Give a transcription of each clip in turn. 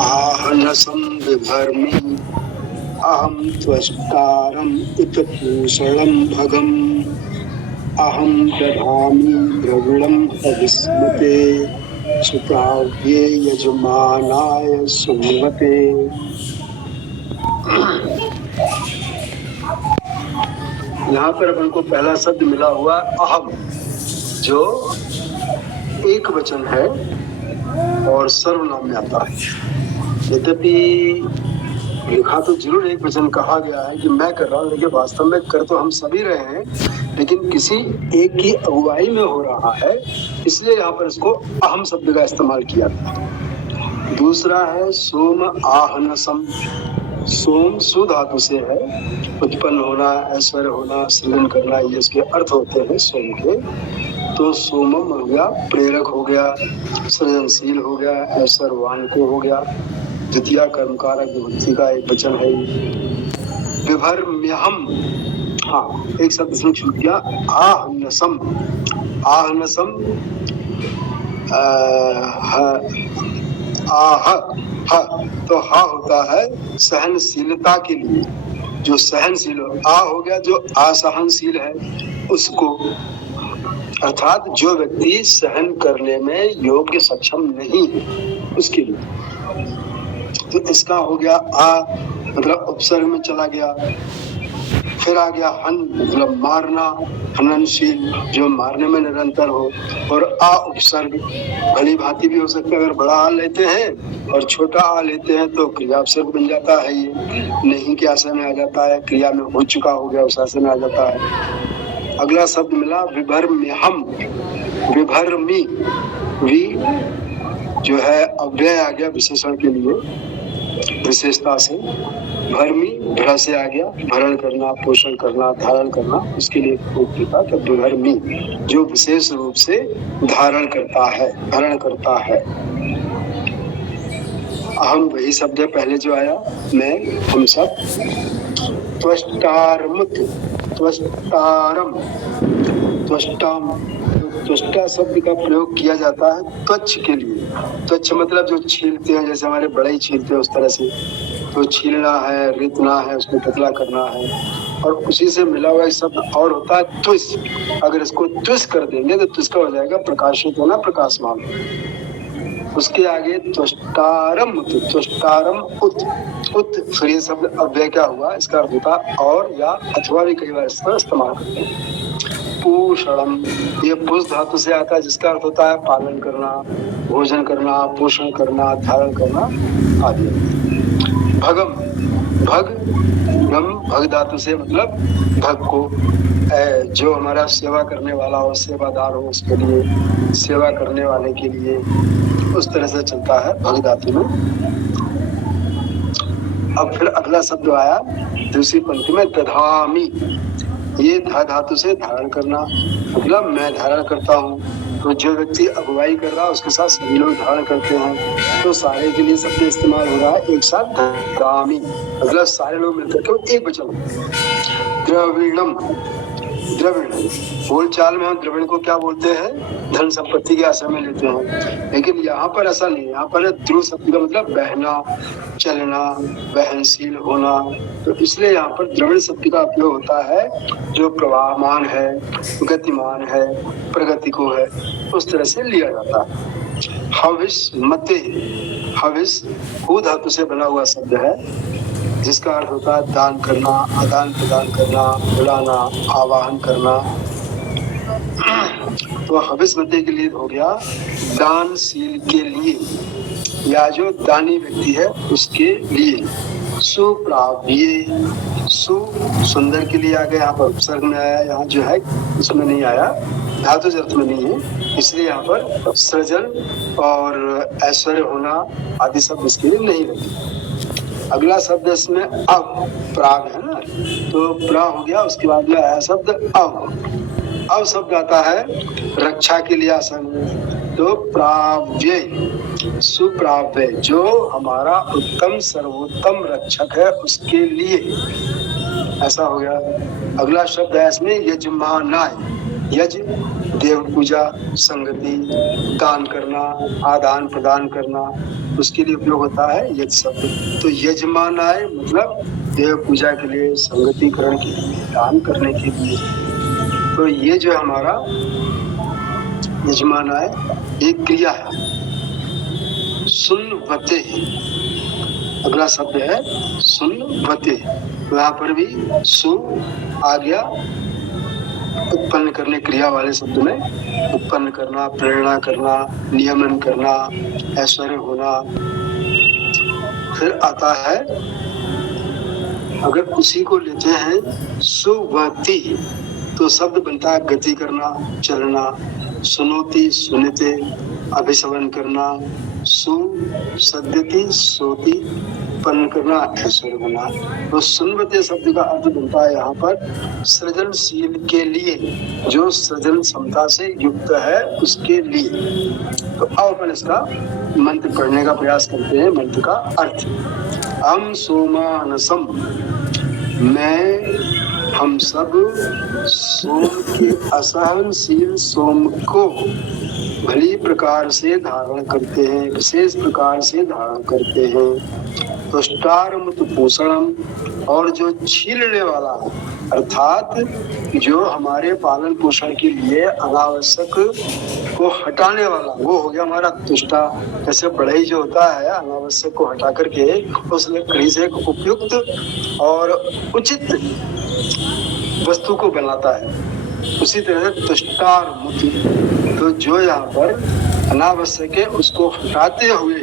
आहनसं बिभर्मि अहं त्वष्टारं इत पूषणं भगम् अहं दधामि द्रविणं हविस्मते सुप्राव्ये यजमानाय सुमते। यहाँ पर अपन को पहला शब्द मिला हुआ अहम, जो एक वचन है और सर्वनाम में आता है। यद्यपि लिखा तो जरूर एक वचन कहा गया है कि मैं कर रहा हूँ, लेकिन वास्तव में कर तो हम सभी रहे हैं, लेकिन किसी एक की अगुवाई में हो रहा है, इसलिए यहाँ पर इसको अहम शब्द का इस्तेमाल किया गया। दूसरा है सोम आहनसम। सोम सु धातु से है, उत्पन्न होना, ऐश्वर्य होना, सृजन करना, ये इसके अर्थ होते हैं सोम के। तो सोमम हो गया, प्रेरक हो गया, सृजनशील हो गया, ऐश्वर्यवान को हो गया। द्वितीय कर्मकारक विभक्ति का एक वचन है। विभर्म्यहम, हाँ एक शब्द इसमें छूट गया, आहनसम। आहनसम आह, तो हा होता है सहनशीलता के लिए, जो सहनशील हो। आ हो गया जो असहनशील है उसको, अर्थात जो व्यक्ति सहन करने में योग्य सक्षम नहीं है उसके लिए। तो इसका हो गया आ, मतलब उपसर्ग में चला गया। फिर आ गया हन, मतलब मारना, हननशील, जो मारने में निरंतर हो। और आ उपसर्ग भली भांति भी हो सकता है, अगर बड़ा आ लेते हैं और छोटा आ लेते हैं तो क्रिया उपसर्ग बन जाता है। ये नहीं के आशय में आ जाता है, क्रिया में हो चुका हो गया उस आशय में आ जाता है। अगला शब्द मिला विभर्म्यहम। विभर्मी, वी जो है अव्यय आ गया विशेषण के लिए विशेषता से। भर्मी भ्र से आ गया, भरण करना, पोषण करना, धारण करना, उसके लिए उपयोग था। तो विभर्मी जो विशेष रूप से धारण करता है, भरण करता है। अहम वही शब्द है पहले जो आया, मैं, हम सब। त्वष्टारमुत, त्वष्टारम, त्वष्टाम, त्वष्टा शब्द का प्रयोग किया जाता है त्वच के लिए। त्वच मतलब जो छीलते हैं, जैसे हमारे बड़े ही छीलते हैं उस तरह से। तो छीलना है, रितना है, उसको पतला करना है। और उसी से मिला हुआ एक शब्द और होता है त्विस। अगर इसको त्विस कर देंगे तो त्विस का हो जाएगा प्रकाशित होना, प्रकाशमान। उसके आगे त्वष्टारम, त्वष्टारम उत, उत फिर ये शब्द अव्यय क्या हुआ, इसका अर्थ होता और या अथवा भी कई बार इसका इस्तेमाल करते हैं। पोषणम, ये पुष धातु से आता है, जिसका अर्थ होता है पालन करना, भोजन करना, पोषण करना, धारण करना आदि। भगम, भग, गम, भग धातु से मतलब भग को, जो हमारा सेवा करने वाला हो, सेवादार हो, उसके लिए, सेवा करने वाले के लिए, उस तरह से चलता है भग धातु में। अब फिर अगला शब्द आया दूसरी पंक्ति में, दधामी। ये धातु से धारण करना, मतलब मैं धारण करता हूँ। तो जो व्यक्ति अगुवाई कर रहा है उसके साथ सभी लोग धारण करते हैं, तो सारे के लिए शब्द इस्तेमाल हो रहा है एक साथ, दधामी, मतलब सारे लोग मिलकर के एक वचन। द्रविणम, द्रविण, बोल चाल में हम द्रविण को क्या बोलते हैं, धन संपत्ति के आशय में लेते हैं, लेकिन यहाँ पर ऐसा नहीं है। यहाँ पर ध्रुव शब्द का मतलब बहना, चलना, बहनशील होना। तो इसलिए यहाँ पर द्रविण शब्द का उपयोग होता है जो प्रवाहमान है, गतिमान है, प्रगति को है, उस तरह से लिया जाता है। हविष मते, हविष हु धातु से बना हुआ शब्द है, जिसका अर्थ होता है दान करना, आदान प्रदान करना, बुलाना, आवाहन करना। तो हविष मते के लिए हो गया दानशील के लिए, या जो दानी व्यक्ति है उसके लिए। सुप्राव्ये, सु सुंदर के लिए आ गया, यहाँ पर उपसर्ग में आया, यहाँ जो है उसमें नहीं आया, धातु अर्थ में नहीं है, इसलिए यहाँ पर सृजन और ऐश्वर्य होना आदि शब्द इसके लिए नहीं लगे। अगला शब्द इसमें अब, प्राग है ना, तो प्रा हो गया, उसके बाद में आया शब्द अब। अब शब्द आता है रक्षा के लिए आसन, तो प्राव्य, सुप्राव्य, जो हमारा उत्तम सर्वोत्तम रक्षक है उसके लिए, ऐसा हो गया। अगला शब्द है इसमें यजमानाय। यज देव पूजा, संगति, दान करना, आदान प्रदान करना, उसके लिए उपयोग होता है यज शब्द। तो यजमानाय मतलब देव पूजा के लिए, संगतिकरण के लिए, दान करने के लिए। तो ये जो हमारा यजमानाय एक क्रिया है। सुनवते, अगला शब्द है सुनवते। यहाँ पर भी सु आ गया, उत्पन्न करने क्रिया वाले शब्द में। उत्पन्न करना, प्रेरणा करना, नियमन करना, ऐश्वर्य होना। फिर आता है, अगर उसी को लेते हैं सुवति, तो शब्द बनता है गति करना, चलना। सुनोति, सुनते, अभिसवन करना। सु सद्यति, सोति, उत्पन्न करना, ऐश्वर्य बना। तो सुनवते शब्द का अर्थ बनता है यहाँ पर सृजनशील के लिए, जो सृजन क्षमता से युक्त है उसके लिए। तो अब अपन इसका मंत्र पढ़ने का प्रयास करते हैं। मंत्र का अर्थ, हम सोमानसम, मैं हम सब सोम के असहनशील सोम को भली प्रकार से धारण करते हैं, विशेष प्रकार से धारण करते हैं। तुष्टारमुत पोषणम, और जो छीलने वाला है, अर्थात जो हमारे पालन पोषण के लिए अनावश्यक को हटाने वाला, वो हो गया हमारा तुष्टा। जैसे बढ़ई जो होता है अनावश्यक को हटा करके उस लकड़ी से एक उपयुक्त और उचित वस्तु को बनाता है, उसी तरह से तुष्टार मुति। तो जो यहाँ पर अनावश्यक है उसको हटाते हुए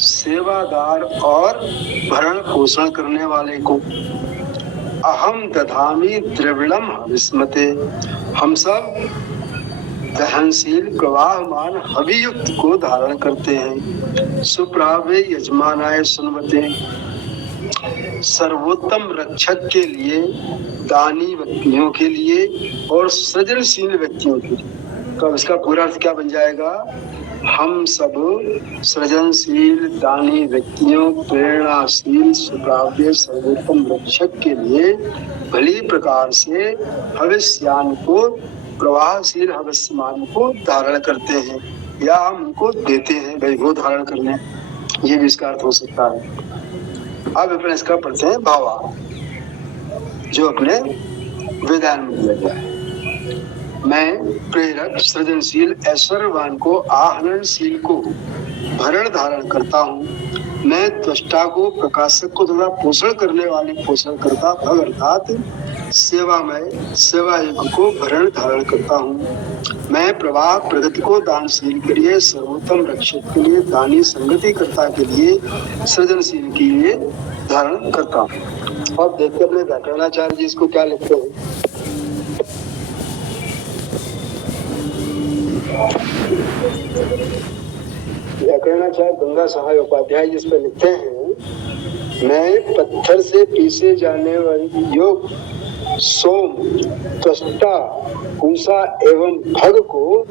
सेवादार और भरण पोषण करने वाले को, अहम दधामी द्रविणम विस्मते, हम सब दहनशील प्रवाहमान हवियुक्त को धारण करते हैं। सुप्रावे यजमानाय सुनवते, सर्वोत्तम रक्षक के लिए, दानी व्यक्तियों के लिए और सृजनशील व्यक्तियों के लिए। तो इसका पूरा अर्थ क्या बन जाएगा, हम सब सृजनशील, दानी व्यक्तियों, प्रेरणाशील, सुप्राव्य, सर्वोत्तम रक्षक के लिए भली प्रकार से हविष्यान को, प्रवाहशील हविष्यमान को धारण करते हैं, या हम उनको देते हैं, भाई वो धारण करने, ये भी इसका अर्थ हो सकता है। अब अपने इसका पढ़ते हैं भावा, जो अपने वेदांत में दिया गया है। मैं प्रेरक, सृजनशील, ऐश्वर्यवान को, आहरणशील को भरण धारण करता हूँ। मैं त्वष्टा को, प्रकाशक को तथा पोषण करने वाले पोषण करता भग अर्थात सेवामय, सेवा युग को भरण धारण करता हूँ। मैं प्रवाह प्रगति को, दानशील के लिए, सर्वोत्तम रक्षक के लिए, दानी संगतिकर्ता के लिए, सृजनशील के लिए धारण करता हूँ। अब देखते अपने व्याकरणाचार्य जी इसको क्या लिखते हैं। व्याकरणाचार्य गंगा सहाय उपाध्याय जिस पर लिखते हैं, मैं पत्थर से पीसे जाने वाली योग, सोम, त्वष्टा, पूषा एवं भग को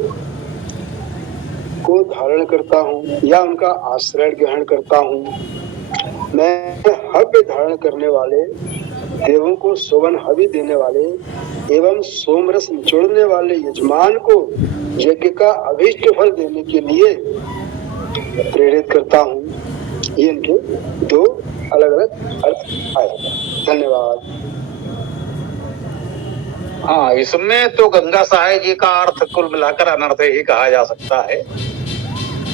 धारण करता हूँ या उनका आश्रय ग्रहण करता हूँ। मैं हव्य धारण करने वाले, देवों को सोवन हवि देने वाले एवं सोमरस निचोड़ने वाले यजमान को यज्ञ का अभीष्ट फल देने के लिए प्रेरित करता हूँ। ये इनके दो अलग अलग अर्थ आए। धन्यवाद। हाँ, इसमें तो गंगा सहाय जी का अर्थ कुल मिलाकर अनर्थ ही कहा जा सकता है।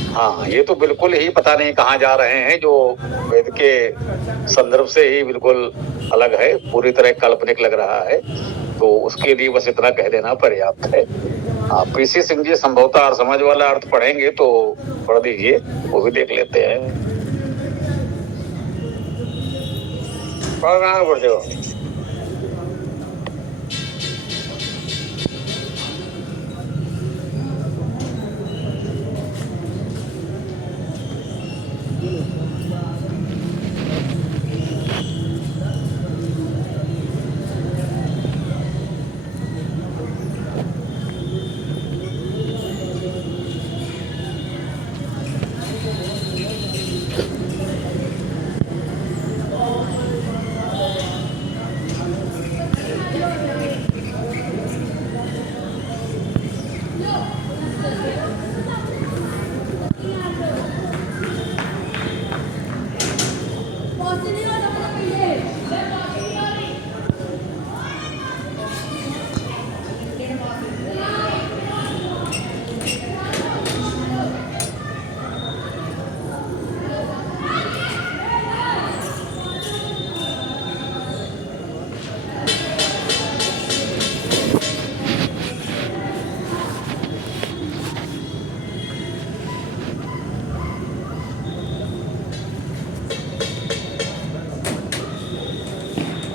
हाँ, ये तो बिल्कुल ही पता नहीं कहाँ जा रहे हैं, जो वेद के संदर्भ से ही बिल्कुल अलग है, पूरी तरह काल्पनिक लग रहा है। तो उसके लिए बस इतना कह देना पर्याप्त है। हाँ, पीसी सिंह जी संभवतः और समझ वाला अर्थ पढ़ेंगे तो पढ़ दीजिए, वो भी देख लेते हैं। पढ़ना पड़ जाओ।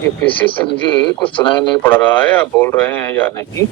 ये पीसी सिंह जी कुछ सुनाई नहीं पड़ रहा है, आप बोल रहे हैं या नहीं?